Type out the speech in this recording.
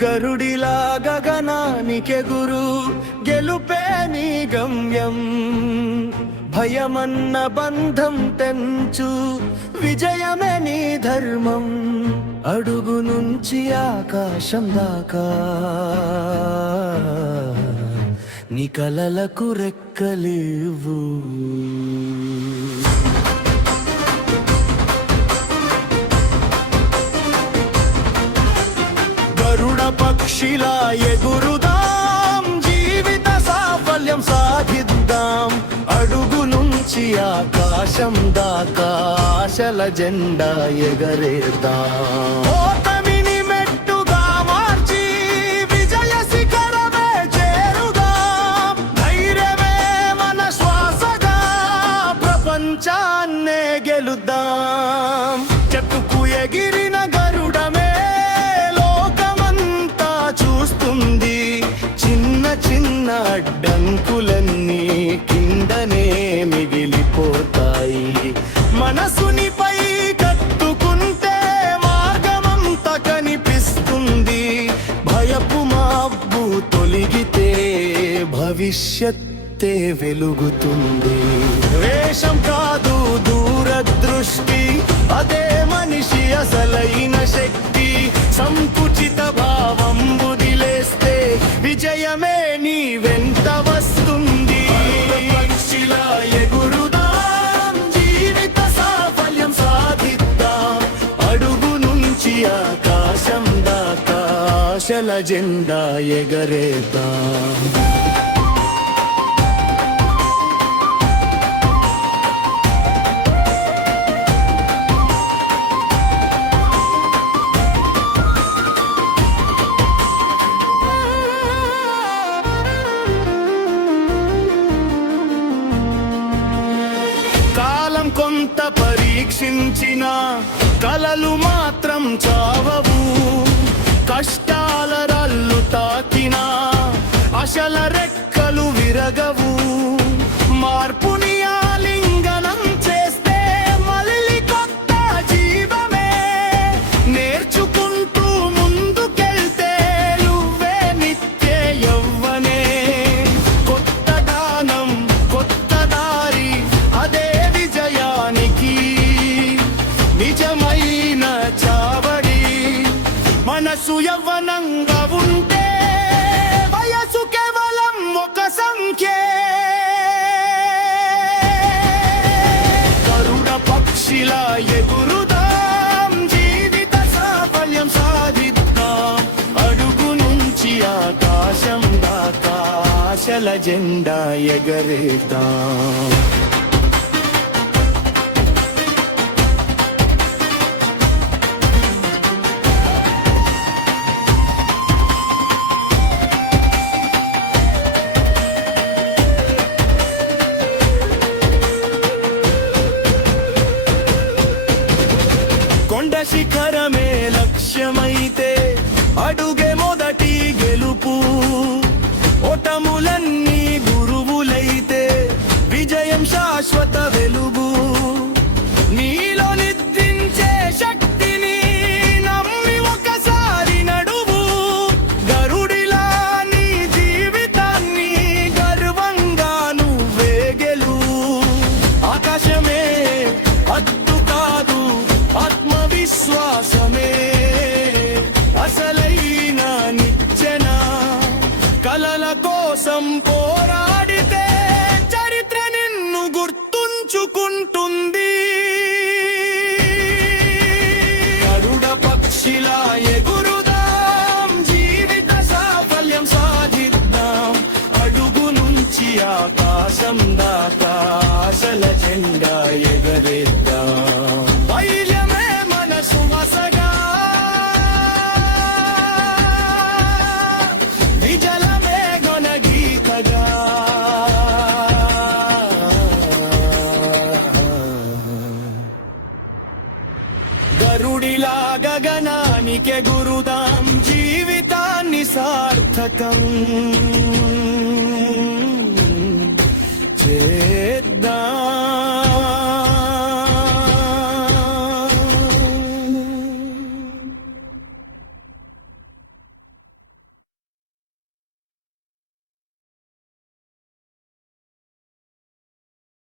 గరుడిలా గగనానికెగురు గెలుపే నీ గమ్యం భయమన్న బంధం తెంచు విజయమే నీ ధర్మం అడుగు నుంచి ఆకాశం దాకా నీ కలలకు రెక్కలివ్వు గరుడ పక్షిలా ఎగురుదాం జీవిత సాఫల్యం సాధిద్దాం అడుగు నుంచి ఆకాశం దాకా ఆశల జెండా ఎగరేద్దాం ఓటమిని మెట్టుగా మార్చి విజయ శిఖరమే చేరుదాం ధైర్యమే మన శ్వాసగా ప్రపంచాన్నే గెలుద్దాం చెట్టుకు ఎగిరిన గరుడమే లోకమంతా చూస్తుంది చిన్న చిన్న అడ్డంకులన్నీ కిందనే మిగిలిపోతాయి మనసునిపై కట్టుకుంటే మార్గమంతా కనిపిస్తుంది భయపు మబ్బు తొలగితే భవిష్యత్తే వెలుగుతుంది వేషం కాదు దూరదృష్టి అదే మనిషి అసలైన శక్తి సంకుచిత భావం వదిలేస్తే విజయమే నీ వెంట వస్తుంది పక్షిలా ఎగురుదాం జీవిత సాఫల్యం సాధిద్దాం అడుగు నుంచి ఆకాశం దాకా ఆశల జెండా ఎగరేద్దాం కొంత పరీక్షించిన కలలు మాత్రం చావవు కష్టాల రల్లు తాకినా ఆశల రెక్కలు విరగవు మార్పుని ఆలింగనం చేస్తే మళ్ళీ కొత్త జీవమే నేర్చుకుంటూ ముందుకెళ్తే నువ్వే నిత్య యవ్వనే కొత్త దానం కొత్త దారి అదే నిజమైన చావడి మనసు యవ్వనంగా ఉంటే వయసు కేవలం ఒక సంఖ్యే గరుడ పక్షిలా ఎగురుదాం జీవిత సాఫల్యం సాధిద్దాం అడుగు నుంచి ఆకాశం దాకా ఆశల జెండా ఎగరేద్దాం కొండ శిఖరమే లక్ష్యమైతే అడుగే మొదటి గెలుపు ఓటములన్నీ గురువులైతే విజయం శాశ్వత వెలుగు నీలో నిద్రించే శక్తిని నమ్మి ఒకసారి నడువు గరుడిలా నీ జీవితాన్ని గర్వంగా నువ్వే గెలువు ఆకాశమే అద్దు కాదు ఆత్మవిశ్వాసమే అసలైన నిచ్చెన కలల కోసం పోరాడితే చరిత్ర నిన్ను గుర్తుంచుకుంటుంది గరుడ పక్షిలా ఎగురుదాం జీవిత సాఫల్యం సాధిద్దాం అడుగు నుంచి ఆకాశం దాకా ఆశల జెండా ఎగరేద్దాం ధైర్యమే మనసు వసగా విజలమే గొనగీతగా గరుడిలా గగనానికెగురుదాం జీవితాన్ని సార్థకం